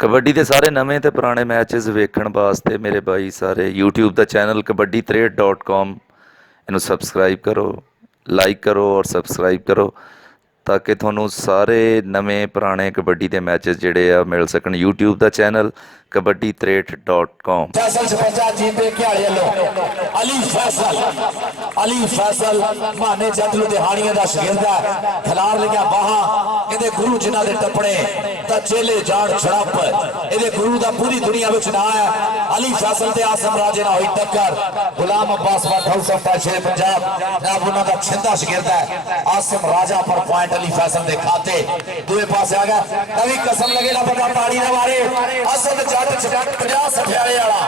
कबड्डी के सारे नवे तो पुराने मैचेस वेखण वास्ते मेरे भाई सारे यूट्यूब का चैनल kabaddi63.com इनू सबसक्राइब करो, लाइक करो और सबसक्राइब करो ताकि थोनों सारे नवे पुराने कबड्डी के मैचेस जिहड़े आ मिल सकन। यूट्यूब का चैनल kabaddi63.com। अली फैसल माने जट लुधियाणिया दा शागिर्द है, खिलार लिया बाहां इहदे गुरु जिन्हां दे टपणे तां चेले जाण छड़प, इहदे गुरु दा पूरी दुनिया विच नां है। अली फैसल ते आसम राजे नाल होई टक्कर, गुलाम अब्बास वाट हाउस ऑफ शेर पंजाब जनाब उन्हां दा छिंदा शागिर्द है। आसम राजा पर पॉइंट अली फैसल दे खाते दूए पासे आ गया, नवी कसम लगे ना बड़ा पानी ना मारे। असद जट 50-60 वाला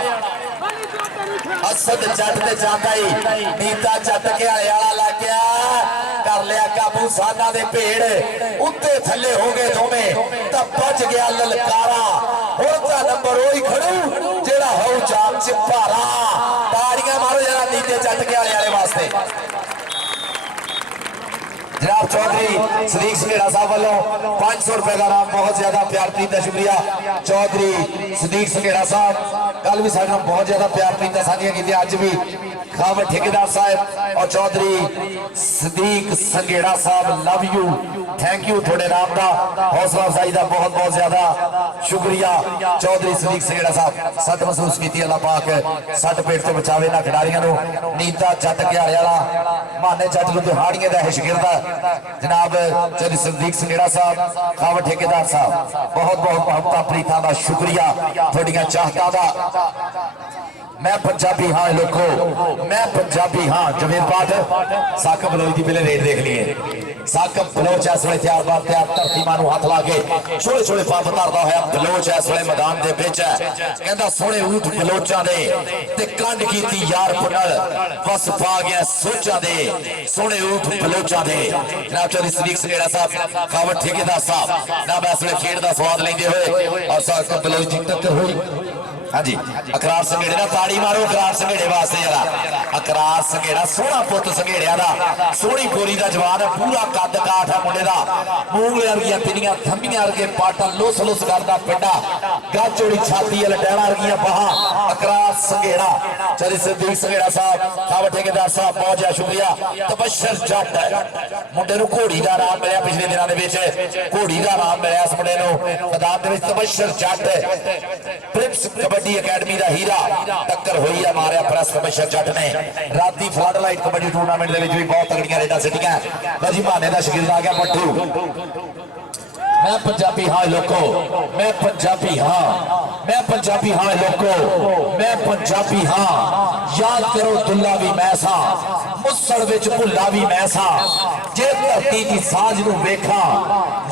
असद जट ते जांदा ही नीता जट के आला लग गया, कर लिया काबू साना दे भेड़ उत्ते थले हो गए दोवें तां बच गया ललकारा। हुण तां नंबर ओही खड़ू जेड़ा हो जाम च भारा। ताड़ियां मारो जरा नीते जट के आले वास्ते। जनाब चौधरी सदीक संघेड़ा साहब वालों 500 रुपए का नाम, बहुत ज्यादा प्यार प्रीत का शुक्रिया। चौधरी सदीक संघेड़ा साहब कल भी साढ़े बहुत ज्यादा प्यार प्रीत साझियां की, अज भी खावर ठेकेदार साहब और चौधरी सदीक संघेड़ा साहब लव यू, थैंक यू। थोड़े नाम का हौसला अफजाई का बहुत बहुत ज्यादा शुक्रिया। चौधरी सदीक संघेड़ा साहब सट महसूस की, अल्लाह पाक सट पेट से बचावे ना खिडारियों। नीता जट घियाले वाला माने जट लुधियाणिया का शागिर्द जनाब चौधरी सदीक संघेड़ा साहब, खावर ठेकेदार साहब बहुत बहुत मोहब्बत प्रीतां का शुक्रिया, थोड़ियां चाहतां दा। मैं पंजाबी हाँ लोगो, मैं पंजाबी हाँ। जवेद पाठ साकब बलोच की पहले रेट देख लिए। साकब बलोच इस वे तैयार बार तैयार, धरती मां हाथ ला के छोटे छोटे पंप धरता होया बलोच इस वे मैदान के विच है। कहता सोहने ऊठ बलोचां दे ते कंड कीती यार पुनल, बस पा गया सोचां दे सोहने ऊठ बलोचां दे। जनाब चौधरी सदीक संघेड़ा साहब, खावर ठेकेदार साहब जनाब इस वे खेड का स्वाद लेंदे हुए और साकब बलोच की टक्कर हुई। हाँ जी अकरार संघेड़े ना ताड़ी मारो अकरार संघेड़े वास्ते जरा। अकरार संघेड़ा सोहना पुत संघेड़िया दा, सोहनी गोरी का जवान है, पूरा कद काठ है मुंडे दा, मूंगले वर्गियां पिनियां थम्मियां वर्गे पाटा लुस लुस करदा पिंडा, गज जोड़ी छाती लटैणा वर्गियां बाहां। अकरार संघेड़ा चौधरी सदीक संघेड़ा साहब, खावर ठेकेदार साहब बहुत ज्यादा शुक्रिया। तबशर जट मुंडे नूं घोड़ी का नाम मिलिया पिछले दिनों के विच, घोड़ी का नाम मिलिया इस मुंडे नूं मैदान दे विच। तबशर जट प्रिंस कबड्डी अकेडमी का हीरा, टक्कर हुई है मारिया प्रेस तबशर जट ने। राती फ्लड लाइट कबड्डी टूर्नामेंट भी बहुत तगड़ियां रेडा सिटियां। जी माने का शागिर्द आ गया पट्टू। मैं पंजाबी हाँ लोगो, मैं पंजाबी हाँ, मैं पंजाबी हाँ लोगो, मैं पंजाबी हाँ। याद करो दुल्ला भी मैं सा, मुसड़ विच भुल्ला भी मैं सा, जे धरती की सांझ नूं वेखां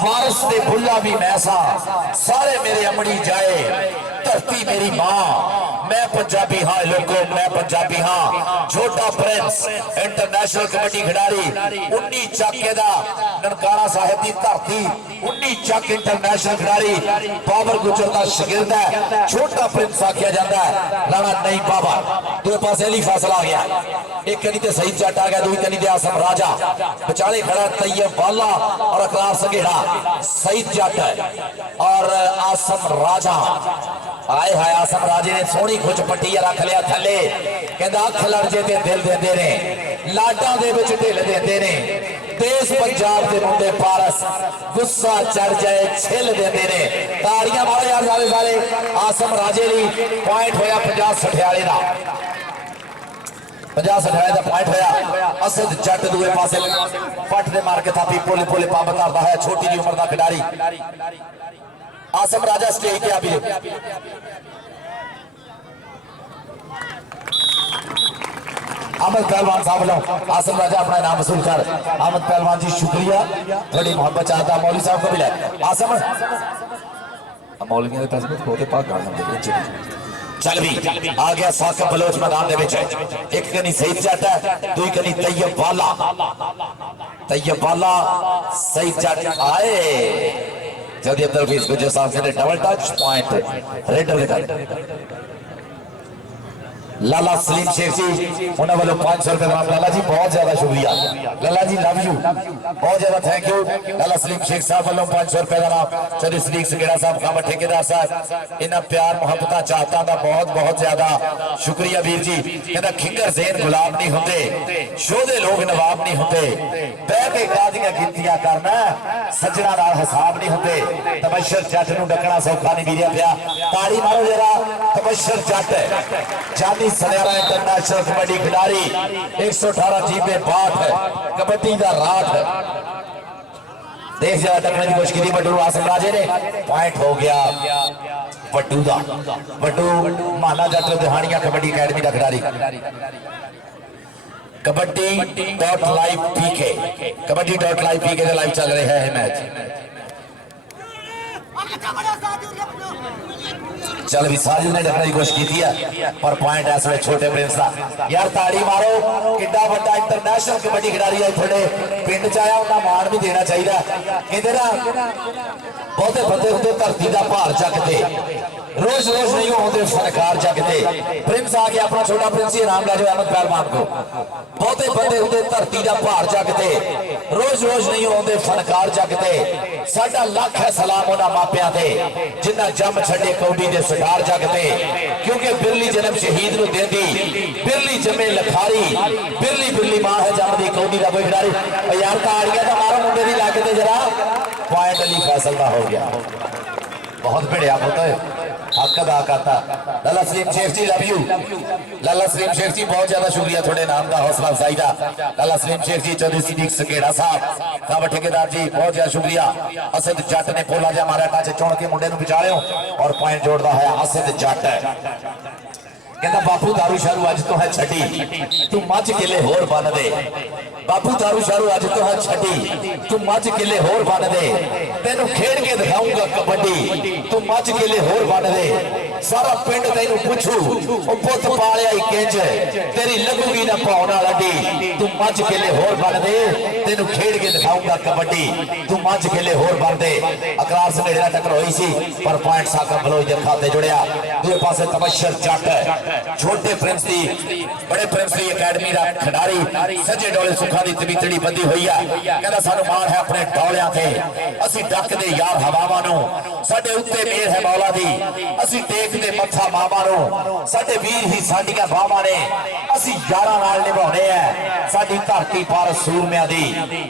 वारस ते भुल्ला भी मैं सा, सारे मेरे अमड़ी जाए धरती मेरी मां। मैं पंजाबी हाँ लोगो, मैं पंजाबी हाँ। छोटा प्रिंस इंटरनेशनल कबड्डी खिडारी 19 चक्के दा ननकाना साहिब की धरती 19 चक इंटरनेशनल खिडारी बाबर गुजर का शागिर्द है। छोटा प्रिंस आख्या जाता है, राणा नहीं बाबर। दो पासे अली फैसल आ गया, एक कनी ते सईद जट आ गया, दूसरी कनी ते आसम राजा, बचाले खड़ा तैयब वाला और अकरार संघेड़ा। सईद जट और आसम राजा आए हाय। आसम राजे ने सोहनी खुच पट्टी रख लिया थले, कहता अख लड़ जे ते दिल देंदे ने, लाडा दे विच ढिल देंदे ने, देश पंजाब के मुंडे पारस गुस्सा चढ़ जाए छिल देंदे ने। ताड़ियां मारो यार सारे सारे। आसम राजे लई पॉइंट होया 50-60 वाले दा, 50-60 का पॉइंट होया। असद जट दूए पासे पट दे मार के थापी पोले पोले पंप धरदा है, छोटी जी उम्र का खिडारी। आसम राजा स्टेज पे अभी अहमद पहलवान साहब लो, आसम राजा अपना नाम वसूल कर। अहमद पहलवान जी शुक्रिया, बड़ी मोहब्बत चाहता। मौली साहब को भी ले आसम मौलिया चल भी आ गया। साकब बलोच मैदान दे विच, एक कनी सईद जट है, दूई कनी तैयब वाला। तैयब वाला सईद जट आए। जल्दी अब्दुल हफीज गुजर साहब कहते डबल टच पॉइंट रेडर लाला सलीम शेख जी उन्होंने वालों 500 रुपए नाम। लाला जी बहुत ज्यादा शुक्रिया, लाला जी लव यू, बहुत ज्यादा थैंक यू। लाला सलीम शेख साहब वालों 500 रुपए का नाम। चौधरी सदीक सगेड़ा साहब खामा ठेकेदार साहब इन्होंने प्यार मुहब्बत चाहता का बहुत बहुत ज्यादा शुक्रिया वीर जी। कहता खिंगर ज़ेन गुलाब नहीं होते, शोधे लोग नवाब नहीं होते, बह के कादियां गिनतियां करना सज्जना नाल हिसाब नहीं होते। तबशर जट नूं डकना सौखा नहीं वीरिया पिया, ताड़ी मारो जरा। तबशर जट जानी सनेरा इंटरनेशनल कबड्डी खिलाड़ी 118 जीपे बात है कबड्डी का रात है। देख जरा टकने की कोशिश की बटू आसम राजे ने, पॉइंट हो गया बट्टू का। बट्टू माना जट लुधियानिया कबड्डी अकेडमी का खिलाड़ी। कबड्डी.live पीके, कबड्डी.live पीके का लाइव चल रहे हैं मैच। चल भी साजिद ने डकने की कोशिश की थी पर पॉइंट इस वे छोटे प्रिंस का। यार ताड़ी मारो, किड्डा बड़ा इंटरनेशनल कबड्डी खिलाड़ी है थोड़े पिंड च आया, उन्हें मान भी देना चाहिए। कहते ना बहुते बंदे होंगे धरती का भार चकते, रोज रोज नहीं होते फनकार चकते। प्रिंस आ गया अपना छोटा प्रिंस ही नाम ला जो अहमद पहलवान को। बहुते बंदे होंगे धरती का भार चकते, रोज रोज नहीं होते फनकार चकते। साडा लख है सलाम उन्होंने मापिया ते जिन्ना जम छड़े कौडी दे सरकार जगते। क्योंकि बिरली जन्म शहीद नूं देंदी, बिरली जमे लखारी, बिरली बिरली मां है जमदी कौडी दा कोई खिलाड़ी। यार ताड़ियां तो मारो मुंडे दी लगते जरा। पॉइंट अली फैसल का हो गया, बहुत भिड़िया पुत हक अदा करता। लाला सलीम शेख जी लव यू, लाला सलीम शेख जी बहुत ज्यादा शुक्रिया थोड़े नाम का हौसला अफजाई का। लाला सलीम शेख जी चौधरी सदीक सगेड़ा साहब खामा ठेकेदार जी बहुत ज्यादा शुक्रिया। असद जट ने पोला जा मारा टच चुन के मुंडे नूं बचा लियो और पॉइंट जोड़ता है असद जट। कहता बापू दारू शारू अज तो है छठी, तू मच किले होर बन दे। बापू दारू शारू अज तो है छठी, तू मच किले होर बन दे। तेनू खेड के दिखाऊंगा कबड्डी, तू मच किले होर बन दे। सारा पिंड तेनू पुछू ओ पुत पालिया ही किंज, तेरी लगूगी ना पाउना लड्डी। तू मच किले होर बन दे, तेनू खेड के दिखाऊंगा कबड्डी, तू मच किले होर बन दे। अकरार से नेड़े टक्कर हुई सी पर पॉइंट साका बलोच दे खाते जुड़िया। दूसरे पासे तबशर जट छोटे प्रिंस की बड़े प्रिंस की अकेडमी का खिडारी सजे डोले सुखा की तबीतड़ी बंधी हुई है। कहता सानू माण है अपने डोलियां ते, असीं डकदे यार हवावां नूं, साडे उत्ते मेहर है मौला दी। असीं टेकदे मत्था मावां नूं, साडे वीर ही साडीआं बावां ने। असीं यारां नाल निभाउणे है साडी धरती पर सूरमियां दी।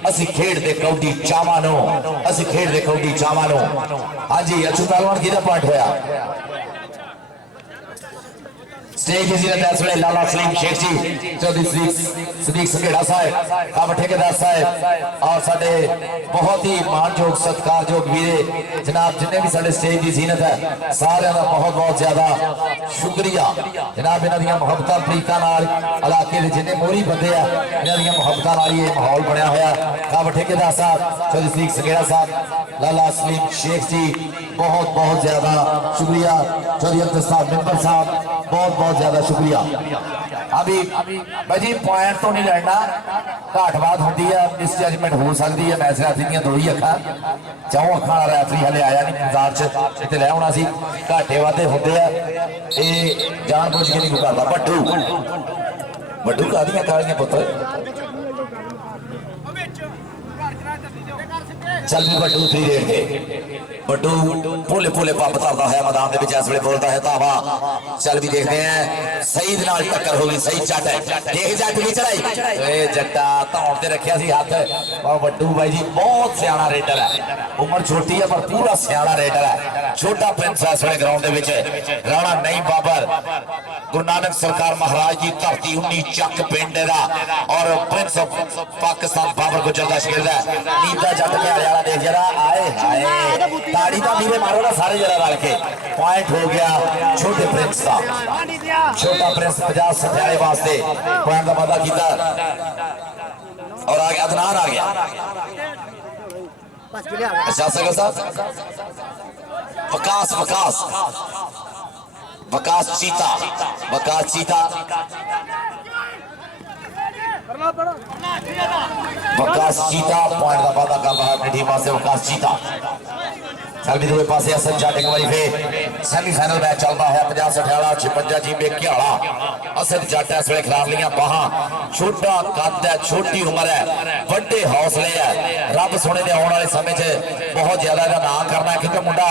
असीं खेडदे कौडी चावां नूं, असीं खेडदे कौडी चावां नूं। हां जी अच्छू पहलवान किहदा पॉइंट होया? स्टेज लाला सलीम शेख जी चौधरी सदीक सगेड़ा साहब खामा ठेकेदार साहब और साडे बहुत ही मानयोग सत्कारयोग वीरे जनाब जिन्हें भी साडे स्टेज की जीनत है सारे का बहुत बहुत ज्यादा शुक्रिया। जनाब इन्हां दियां मुहब्बतां प्रीतां नाल इलाके दे जिन्ने मोहरी बंदे आ इन्हां दियां मुहब्बतां नाल ये माहौल बनया होया। खामा ठेकेदार साहब चौधरी सदीक सगेड़ा साहब लाला सलीम शेख जी बहुत बहुत ज्यादा शुक्रिया। चौधरी अब्दुल साहब मेंबर साहब बहुत बहुत ज्यादा शुक्रिया। अभी भाई जी पॉइंट तो नहीं लड़ना, घाट बात होती है, मिस जजमेंट हो सकती है। मैच रैफरी दी दो ही अखा, चौं अखा वाला रैफरी हले आया नहीं इंतजार च इत्थे लै आउणा सी। घाटे वाधे होंदे आ, ये जान बुझ के नहीं करदा। बट्टू बट्टू कादियां कालियां पुत्र चल भी बट्टू 3 रेट के बट्टू भोले भोले पंप धरता है मैदान के इस वे बोलता है धावा। चल भी देखते हैं सही नाल टक्कर होगी। सही जट है देख जट भी चढ़ाई जट्टा धौण ते रखिया सी हाथ। और बट्टू भाई जी बहुत सियाणा रेडर है, उम्र छोटी है पर पूरा सियाणा रेडर है। छोटा प्रिंस इस वे ग्राउंड राणा नहीं बाबर गुरु नानक सरकार महाराज की धरती 19 चक पिंड दा और प्रिंस ऑफ पाकिस्तान बाबर गुजर दा शागिर्द है। नीता जट हरियाणे वाला देख जरा आए हाय ताड़ी तो मीरे मारो ना सारे जरा रल के। पॉइंट हो गया छोटे प्रिंस का। छोटा प्रिंस 50 सत्यारे वास्ते पॉइंट का वादा किया और आ गया अदनान आ गया। अच्छा सगल साहब वकास वकास वकास चीता वकास चीता वकास चीता पॉइंट का वादा कर रहा है अपनी टीम से। वकास चीता चल भी दूसरे पासे असन जट एक बार फिर सैमीफाइनल मैच चलता है 50 सठाला 56 जी बेघियाला असन जट इस वे खिलाफ लिया बाहां छोटा कद है छोटी उम्र है बड़े हौसले है रब सोने के आने वाले समय च बहुत ज्यादा इसका नाम करना है क्योंकि मुंडा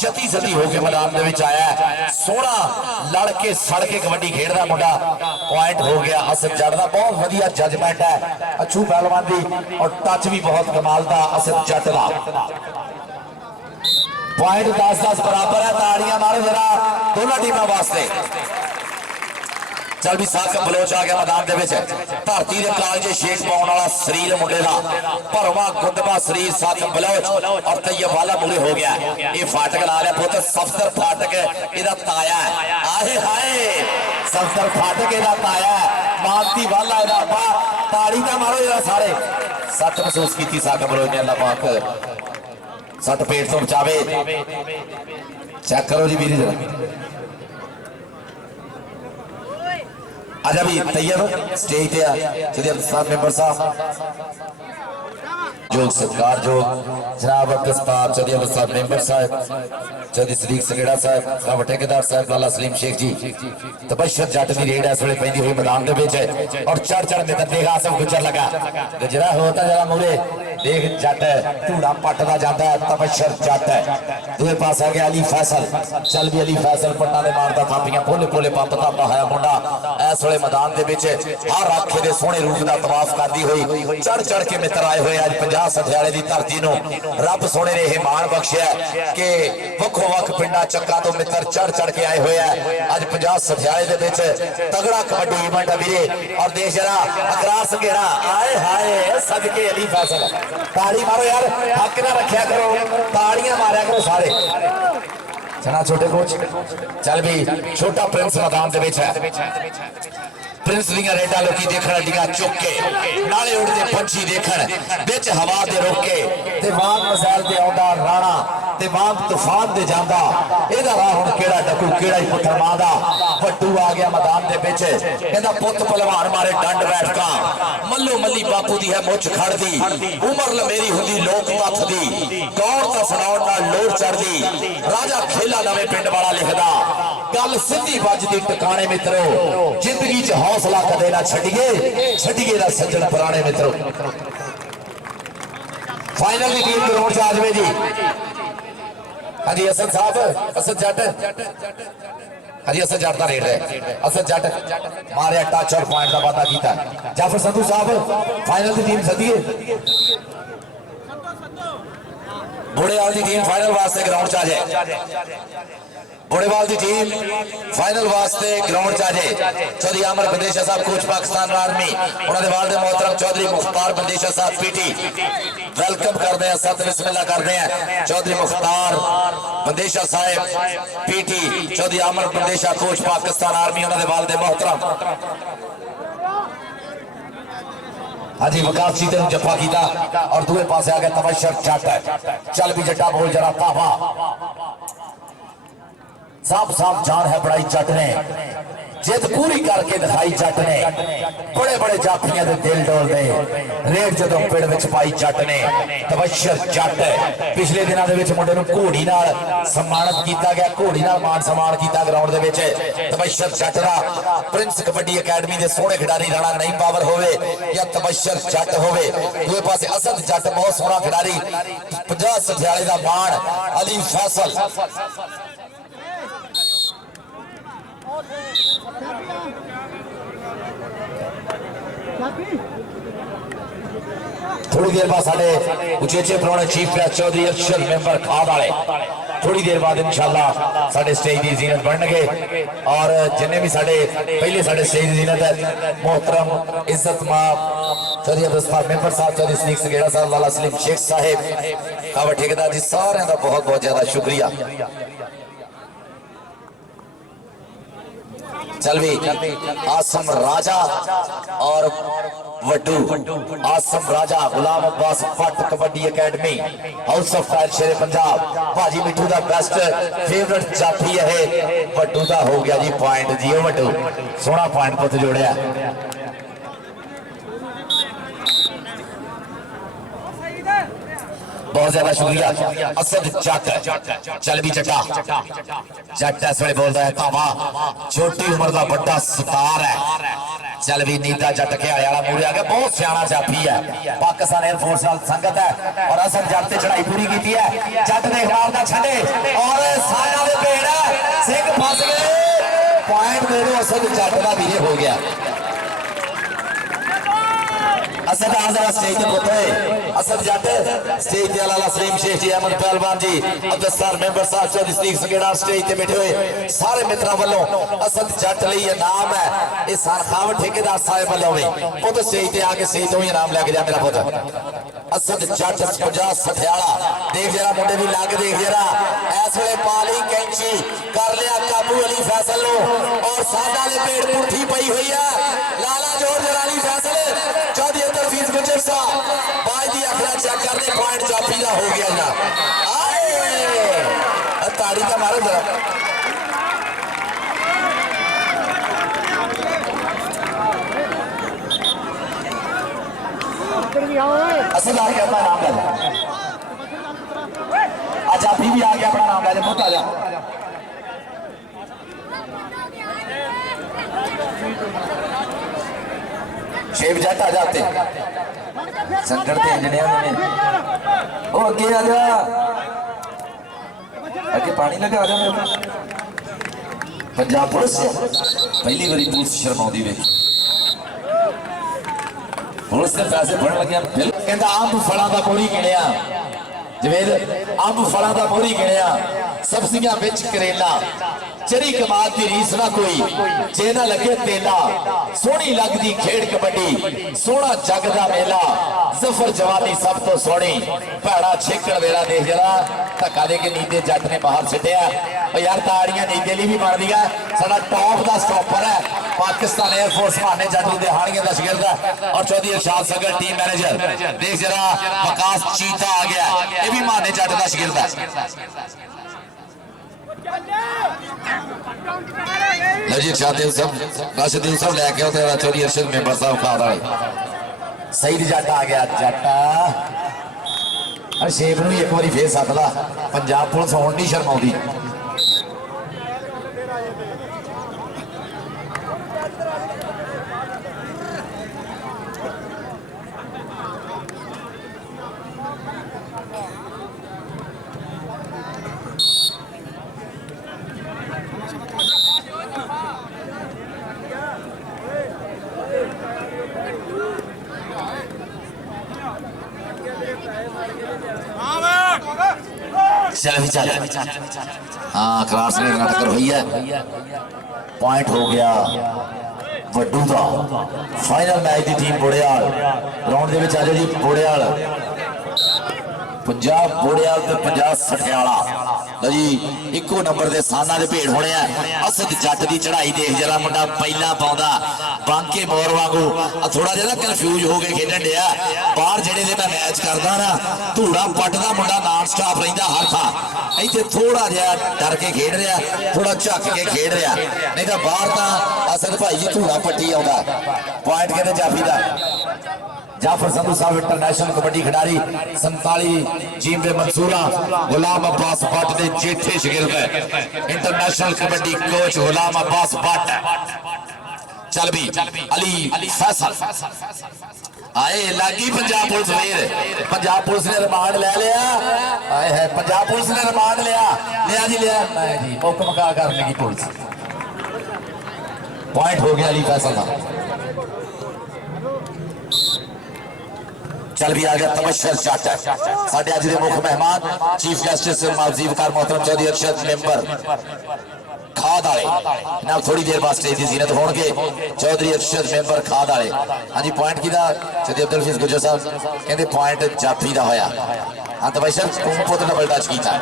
जती सती होकर मैदान के आया है सोहना लड़ के सड़ के कबड्डी खेडदा मुंडा पॉइंट हो गया असन जट का बहुत वधिया जजमेंट है अच्छू पहलवान की और टच भी बहुत कमाल का असन जट का पॉइंट 10-10 बराबर है ताड़ियां मारो जरा दोनों टीमों वास्ते चल भी साकब बलोच आ गया मैदान के धरती के कालजे शेख पाने वाला शरीर मुंडे का भरवा गुंदबा शरीर साकब बलोच और तैयब वाला मूरे हो गया ये फाटक ला लिया पुत सफदर फाटक इहदा ताया है आहे हाय सफदर फाटक इहदा ताया है मानती वाला इहदा अब्बा ताड़ी ना मारो जरा सारे सट महसूस की साकब बलोच ने अल्लाह पाक सट पेट तो बचावे चेक करो जी वीर जरा आजा भी तैयार स्टेज पे चलिए साहब मेंबर साहब जो सरकार जो जनाब अब्बास चलिए साहब मेंबर साहब चौधरी सदीक संगेड़ा साहब साहब ठेकेदार साहब लाला सलीम शेख जी तबशर जट की रेड इस वे पैंदी हुई मैदान के विच और चढ़ चढ़ में देखा सब गुजर लगा गुजरा होता जरा मूरे देख जट धूड़ा पटदा जाता है तबशर जट दूसरे पास आ गया अली फैसल चल भी अली फैसल पट्टा ने मारदा थापियां पोले पोले पंप तापा है मुंडा इस वे मैदान के विच हर आखे दे सोहने रूप का तवाफ करती हुई चढ़ चढ़ के मित्र आए हुए अज 50 सठियाले की धरती नूं रब सोहने ने यह मान बख्शिया कि वक्खो वक् पिंडा चक्का तो मित्र चढ़ चढ़ के आए हुए हैं अज 50 सठियाले दे विच तगड़ा कबड्डी इवेंट है वीरे और देश जरा अकरार संघेड़ा आए हाय सदके अली फैसल ताड़ी मारो यार हक ना रखा करो ताड़ियां मारा करो सारे चना छोटे कोच चल भी छोटा प्रिंस मैदान के विच है प्रिंस दियां रेडा लोकी देखण अड्डियां चुक के नाले उड़दे पंछी देखण विच हवा दे रोके ते वांग मज़ैल ते आउंदा राणा ते वांग तूफान दे जांदा एदा राह हुण केड़ा डकू केड़ा ही पुत्तर मां दा वड्डू आ गया मैदान दे विच कहंदा पुੱਤ पहलवान मारे डंड बैठका मल्लो मल्ली बापू दी है मुछ खड़दी उमर ल मेरी हुंदी लोक तथ दी गौर ता सुनाउण नाल लोड़ चढ़दी राजा खेला नवे पिंड वाला लिखदा गल सिद्धी वजदी टकाने मित्रो जिंदगी च हौसला कदे ना छड़िए ना सज्जन पुराने मित्रों फाइनल की टीम ग्राउंड से आजमे जी हाँ जी असद साहब असद जट हाँ जी असद जट का रेट है असद जट मारे टच और पॉइंट का वादा किया जाफर संधू साहब फाइनल की टीम सदिए बुढ़ेवाल की टीम फाइनल वास्ते ग्राउंड से आ जाए बुढ़ेवाल की टीम फाइनल वास्ते ग्राउंड च आ जाए चौधरी आमर बंदेशा साहब कोच पाकिस्तान आर्मी उन्होंने वाल मोहतरम चौधरी मुख्तार बंदेशा साहब पीटी वेलकम करते हैं सत बिस्मिल्लाह करते हैं चौधरी मुख्तार बंदेशा साहब पीटी चौधरी आमर बंदेशा कोच पाकिस्तान आर्मी उन्होंने वाल मोहतरम हाँ जी विकास जी तेन जफा किया और दूसरे पास आ गया तबशर जट चल भी जट्टा बोल जरा पापा साफ साफ जान है बड़ाई जट ने जिद पूरी करके दिखाई जट ने बड़े बड़े जाफियां दे दिल डोल दे रेड जदों पिंड विच पाई जट ने तबशर जट पिछले दिनों दे विच मुंडे नूं घोड़ी नाल सम्मानित किया गया घोड़ी नाल मान सम्मान किया ग्राउंड दे विच तबशर जट दा प्रिंस कबड्डी अकेडमी दे सोहणे खिडारी राणा नहीं पावर होवे या तबशर जट होवे दूसरे पासे असद जट बहुत सोहना खिडारी 50 सठियाले दा मान अली फैसल थोड़ी देर बाद साढ़े उचेचे प्राणे chief guest Chaudhary Arshad member खाद वाले थोड़ी देर बाद इंशाल्लाह साढ़े स्टेज की जीनत बनणगे और जिन्हें भी साढ़े पहले साढ़े स्टेज की जीनत है मोहतरम इज्जत माफ चौधरी अब्बास मेंबर साहब चौधरी सदीक संगेड़ा साहब लाला सलीम शेख साहब खावा ठेकेदार जी सारे का बहुत बहुत ज्यादा शुक्रिया चल भी आसम राजा और वड्डू Asam Raja Ghulam Abbas Bhatt kabaddi academy house of tyre Shere Punjab भाजी मिठू का बेस्ट फेवरेट जाफी है वड्डू का हो गया जी पॉइंट जी वड्डू सोहना पॉइंट पुत जोड़िया बहुत ज्यादा शुक्रिया। असद जट चल भी जट्टा जट इस वे बोलता है धावा छोटी उम्र का बड़ा स्टार है। चल भी नीता जट के आया मूरे आ गया बहुत सियाना जाफी है पाकिस्तान एयरफोर्स नाल संगत है और असद जट से चढ़ाई पूरी की है। जट ने इकबाल का छड़े और सारा दे पेड़ है सिंह फस गए पॉइंट दे दो असद जट का वीरे हो गया। असद आजरा स्टेज पे पुत्र असद जट स्टेज ते लाला सलीम शेख जी अहमद पहलवान जी अब्दुस्तार मेंबर साहब चौधरी सदीक संगेड़ा स्टेज ते बैठे हुए सारे मित्रों वालों असद जट लिए इनाम है ये सारखाव ठेकेदार साहब वालों में पुत्र स्टेज ते आके स्टेज तो ही इनाम लेके जा मेरा पुत्र असद जट 50 सठियाला देख जरा मुंडे भी लग देख जरा इस वे पाली कैंची कर लिया काबू अली फैसल और सादा दे पेड़ पुरथी पई हुई है लाला जोर जरा अली फैसल चौधरी फीस गुजर साहब बाज दी अखड़ा चेक कर दे पॉइंट जाफी का हो गया ना आए ताड़ी का मारो जरा असद आ गया अपना नाम ले आज जाफी भी आ गया अपना नाम ले बहुत आ जा शेव जट आ जाते संकट के इंजीनियर में ओ आगे आ जा आगे पानी लगा आ जा पंजाब पुलिस पहली बारी पुलिस शर्माउंदी वे पुलिस ने पैसे फड़न लगे बिल कहता अंब फलों का मोरी गिणिया जवेद अंब फलों का मोरी गिणिया सब्जियां विच करेला चरी कमाल की रीस ना कोई जे ना लगे तेला सोहनी लगदी खेड़ कबड्डी सोहना जग दा मेला जफर जवानी सब तो सोहनी भैड़ा छेकड़ वेला देख जरा धक्का दे के नींदे जट ने बाहर छड्डिया यार ताड़ियां नींदे लिए भी मार दिया साडा टॉप दा स्टॉपर है पाकिस्तान एयरफोर्स माने जट दिहाड़ियां दा शागिर्द है और चौधरी इरशाद सगर टीम मैनेजर देख जरा वकास चीता आ गया ये भी माने जट दा शागिर्द है लजी चाहते सब राशिदीन सब लेके आओ तेरा चौधरी अरशद मेंबर साहब खाद वाले सईद जट आ गया जट शेख नूं एक बारी फेर सद ला पंजाब पुलिस हुण नहीं शर्माउंदी चल भी चल हाँ क्लास ने टक्कर हुई है पॉइंट हो गया वड्डू का फाइनल मैच की टीम बोड़ेयाल ग्राउंड के आ जाओ जी बोड़ेयाल पंजाब बोड़ेयाल ते पंजाब सठियाला लो जी इको नंबर के साना के भेड़ होने असद जट की चढ़ाई देख जरा मुंडा पहला पाउंदा बांके मोर वांगू थोड़ा जिहा कन्फ्यूज हो के खेडन दिया बाहर जेडे दे मैं मैच करदा ना धूड़ा पट दा मुंडा नॉन स्टॉप रहिंदा हर थां इत्थे थोड़ा जिहा डर के खेड रहा थोड़ा झक के खेड रहा नहीं तो बाहर तां असद भाई जी धूड़ा पट्टी आउंदा पॉइंट कहते जाफी दा जाफर संधू साहब इंटरनेशनल कबड्डी खिडारी 47 जीम दे मंसूरा गुलाम अब्बास भट्ट दे जेठे शागिर्द है इंटरनेशनल कबड्डी कोच गुलाम अब्बास भट्ट चल भी अली फैसल आए लागी पंजाब पुलिस वेर पंजाब पुलिस ने रिमांड ले लिया आए है पंजाब पुलिस ने रिमांड लिया जी लिया मैं जी हुक्म का कर लगी पुलिस पॉइंट हो गया अली फैसल का चल भी आ गया तबशर जट साडे अज दे मुख मेहमान चीफ गेस्ट माजीवकार मोहतरम चौधरी अरशद मेंबर खाद वाले ना थोड़ी देर बाद स्टेज की जीनत होणगे चौधरी अरशद मेंबर खाद वाले हाँ जी पॉइंट की सदी अब्दुल हफीज गुजर साहब कहते पॉइंट जाफी का होया हाँ तबशर तू पुत डबल टच कीता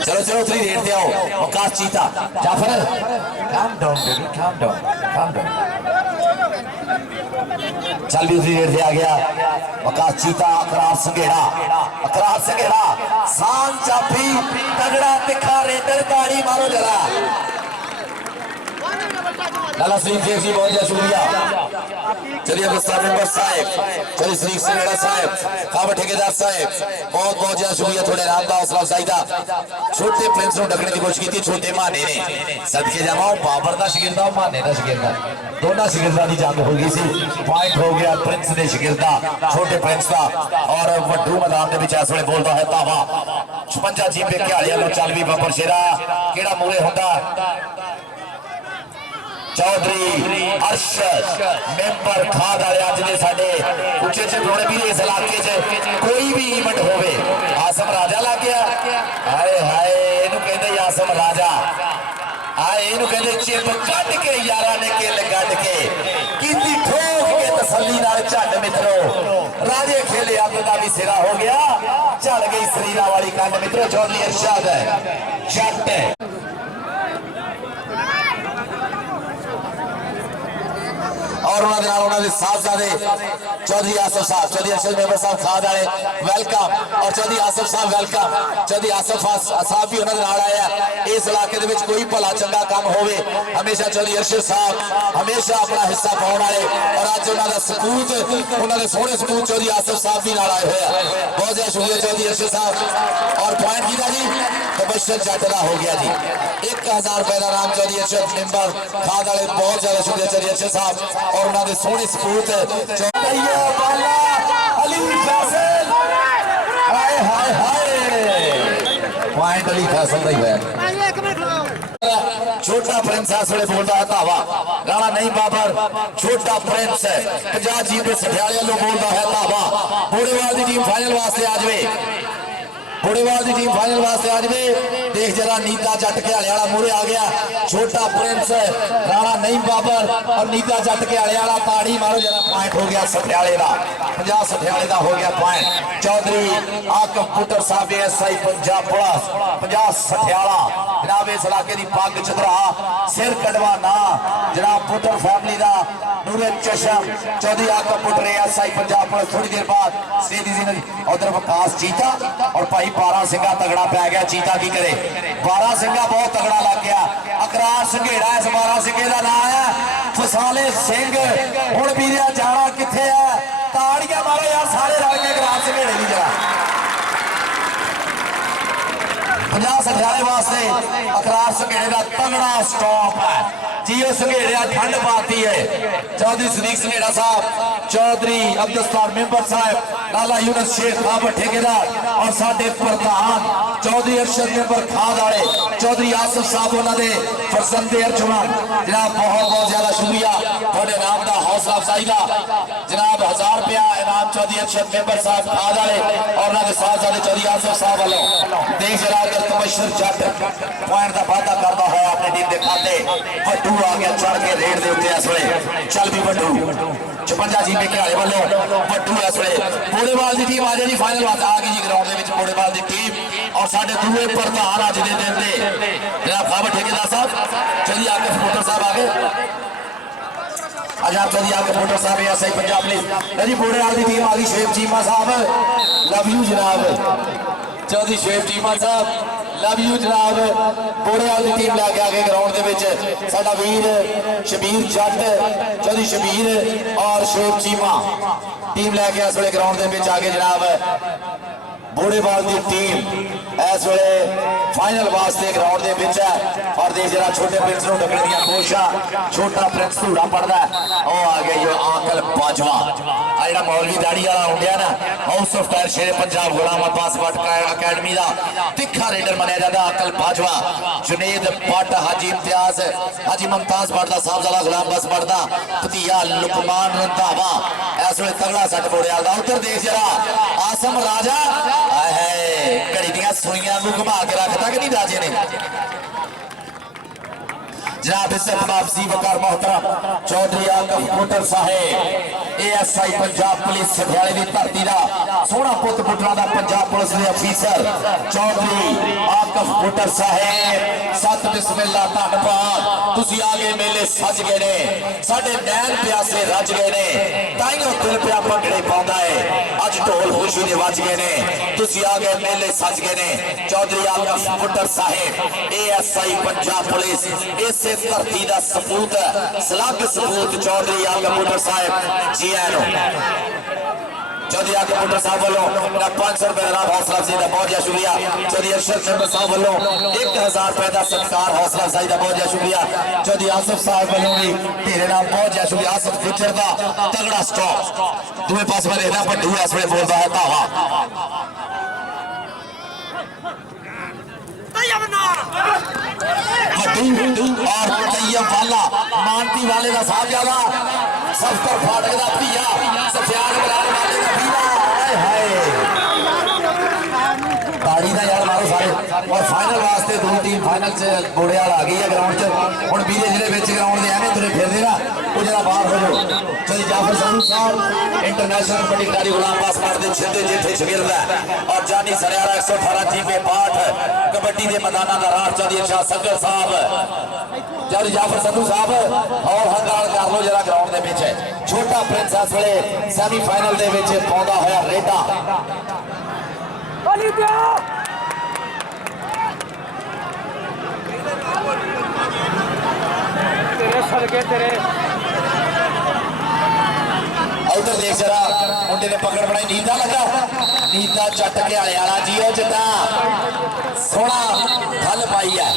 चलो चलो थोड़ी देर से आओ वकास चीता Jafar calm down baby calm down चल भी उतनी देर से आ गया वकास चीता अकरार संघेड़ा सान चाफी तगड़ा तिखा रेडर गाड़ी मारो जरा लाला सलीम शेख जी बहुत बहुत शुक्रिया। चलिए गुस्ताफ मेंबर साहब, चलिए शरीफ संगेड़ा साहब, खाबर ठेकेदार साहब बहुत बहुत ज्यादा शुक्रिया। थोड़े राम का हौसला अफजाई दा छोटे प्रिंस को ढकने की कोशिश की, छोटे माने ने सदके जावाओ बाबर का शिगिरदा माने का शिगिरदा दोनों शिगिरदा की जंग हो गई सी। पॉइंट हो गया प्रिंस ने शिगिरदा छोटे प्रिंस का। और वड्डू मैदान के इस वे बोलता है धावा 56 जीपे घियाले वालों चल भी बाबर शेरा केड़ा मूरे होंदा चौधरी अरशद मेंबर खाद वाले अज दे साडे उच्चे च होने भी इस इलाके च कोई भी इवेंट होवे आसम राजा लग गया। हाय हाय इनू कहंदे आसम राजा आए इनू कहंदे चिप कट के यारा ने किल गड के कीती ठोक के तसल्ली नाल झट मित्रो राजे खेले अग दा भी सिरा हो गया झड़ गई शरीरा वाली कंड मित्रो। चौधरी अरशद जट और उन्होंने साहबजादे चौधरी आसफ साहब, चौधरी अरशद मेंबर साहब खाद वाले वेलकम और चौधरी आसफ साहब वेलकम। चौधरी आसफ साहब भी उन्होंने नाल आया इस इलाके दे विच कोई भला चंगा काम होवे हमेशा चौधरी अरशद साहब हमेशा अपना हिस्सा पाउण वाले और अज उन्होंने सपूत उन्होंने सोहने सपूत चौधरी आसफ साहब भी नाल आए हुए हैं। बहुत ज्यादा शुक्रिया चौधरी अरशद साहब। और पॉइंट कीता जी तबशर जट का हो गया जी 1000 रुपए का नाम चौधरी अरशद मेंबर खाद वाले बहुत ज्यादा शुक्रिया चौधरी अरशद साहब और उन्होंने सोहने सपूत पॉइंट अली फैसल का ही है। छोटा प्रिंस इस वे बोलता है धावा राणा नहीं बाबर छोटा प्रिंस 50 जीपे सठियाले वालों बोलता है धावा। बोड़ेवाल की टीम फाइनल वास्ते आ जाए बोड़ेवाल की टीम फाइनल वास्ते आ जाए। देख जरा नीता जट घियाले वाला मूहरे आ गया छोटा प्रिंस राणा नहीं बाबर और नीता जट घियाले वाला ताड़ी मारो जरा। पॉइंट हो गया सठियाले का 50 सठियाले का हो गया पॉइंट। चौधरी आकफ पुत्र साहब एसआई पंजाब पुलिस 50 सठियाला जनाब इस इलाके की पग चतरा सिर कटवा ना जनाब पुत्र फैमिली का नूरे चशम चौधरी आकफ पुत्र एसआई पंजाब पुलिस। थोड़ी देर बाद उधर विकास चीता और भाई 12 सिंघा तगड़ा पै गया। चीता की करे 12 सिंघा बहुत तगड़ा लग गया। अकरार संघेड़ा इस 12 सिंघे का नाम है फसाले सिंह। हुण वीरिया जाना किथे है ताड़ियां मारो यार सारे रल के अकरार संघेड़े की जरा 50 सठियाले वास्ते अकरार संघेड़े का तगड़ा स्टॉप है जी। उस संघेड़िया ठंड पाती है। चौधरी सदीक संघेड़ा साहब चौधरी अब्दुस्तार मेंबर साहब लाला यूनस शेख खाबर ठेकेदार और साडे प्रधान चौधरी अरशद मेंबर खाद वाले चौधरी आसफ साहब उन्होंने फरजंदे अर्जुमन जनाब बहुत बहुत ज्यादा शुक्रिया। थोड़े नाम का हौसला अफजाई का जनाब 1000 रुपया इनाम चौधरी अरशद मेंबर साहब खाद वाले और उन्होंने साहबजादे चौधरी आसफ साहब वालों। देख जरा तबशर जट पॉइंट का वादा करता है अपनी टीम के खाते। वड्डू आ गया चढ़ के रेड के उत्ते इस वे चल भी वड्डू 56 जीपे घियाले वालों वड्डू इस वे। बोड़ेवाल की टीम आ जाए जी फाइनल वास्ते आ गई जी ग्राउंड के बोड़ेवाल की टीम और साडे दूए प्रधान अज के दिन के जनाब खाबर ठेकेदार साहब चलिए आके सपोर्टर साहब आ गए आजाद चौधरी आके सपोर्टर साहब एसआई पंजाब पुलिस जी। बोड़ेवाल की टीम आ गई शेख चीमा साहब लव यू जनाब चौधरी शेख चीमा साहब लव यू जनाब। बोड़ेवाल की टीम लैके आ गए ग्राउंड के साडा वीर शबीर जट चौधरी शबीर और शेख चीमा टीम लैके इस वे ग्राउंड के आ गए जनाब। बोड़ेवाल की टीम इस वे फाइनल वास्ते ग्राउंड के और देख जरा छोटे प्रिंस को ढकने दिया कोशिशां। छोटा प्रिंस धूड़ा पड़ता है वो आ गया जो आकल बाजवा आ जो मौलवी दाड़ी वाला हो गया ना house of tyre Shere Punjab Ghulam Abbas Bhatt academy का तिखा रेडर मनिया जाता आकल बाजवा। जुनेद भट्ट हाजी इम्तियाज हाजी मुमताज भट्ट का साहबजादा गुलाम बस भट्ट का भतीजा लुकमान रंधावा इस वे तगड़ा सट बोड़ियाल का। उधर देख जरा आसम राजा घड़ी दियां सुइयां घुमा के रखता कि नहीं राजे ने जनाब इज्जत वापसी वकार मोहतरम चौधरी आकफ पुत्र साहेब ASI पंजाब पुलिस सठियाले की धरती का सोहना पुत पुत्रा का पंजाब पुलिस के अफीसर चौधरी आकफ बुटर साहेब सत बिस्मिल्ला धन्नवाद तुसी आ गए मेले सज गए ने साडे नैन प्यासे रज गए ने ताइयों दिल पिया भंगड़े पाउंदा है अज ढोल खुशी दे वज गए ने तुसी आ गए मेले सज गए ने चौधरी आकफ बुटर साहेब ASI पंजाब पुलिस इसे धरती का सपूत सलग सपूत चौधरी आकफ बुटर साहेब जी आए चौधरी आके पुटर साहब वालों 500 रुपए का हौसला अफजाई का बहुत ज्यादा शुक्रिया चौधरी अरशद शर्मा साहब वालों 1000 रुपए का सत्कार हौसला अफजाई का बहुत ज्यादा शुक्रिया चौधरी आसिफ साहब वालों भी तेरे नाम बहुत ज्यादा शुक्रिया आसिफ फ्यूचर का तगड़ा स्टॉप दूसरे पास में देखना भड्डू इस वे बोलता है धावा भड्डू और तैयब वाला मानती वाले का साहब ज्यादा सफ्तर फाटक का भैया सफियान बलाल वाले का भैया हाय ताड़ी का यार मारो सारे और फाइनल वास्ते दो टीम फाइनल से गोड़ेवाल आ गई है ग्राउंड च हुण बीरे जिले विच ग्राउंड दे एवें तुरे फिरदे ना वो जरा बाहर हो जाओ चलिए जाफर संधू साहब इंटरनेशनल कबड्डी खिलाड़ी गुलाम पास मारते छिंदे जेठे शगिरद और जानी सरियारा 118 जी पे पाठ कबड्डी के मैदाना का राह चौधरी शाह सगर साहब चौधरी जाफर संधू साहब और हंगाल कर लो जरा ग्राउंड के पीछे छोटा प्रिंस इस वे सैमीफाइनल के पाउंदा होया रेटा उधर देख जरा मुंडे ने पकड़ बनाई नींदा लगा नींदा चट के आले वाला जियो जिदा सोना थल पाई है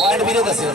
पॉइंट भी दसियो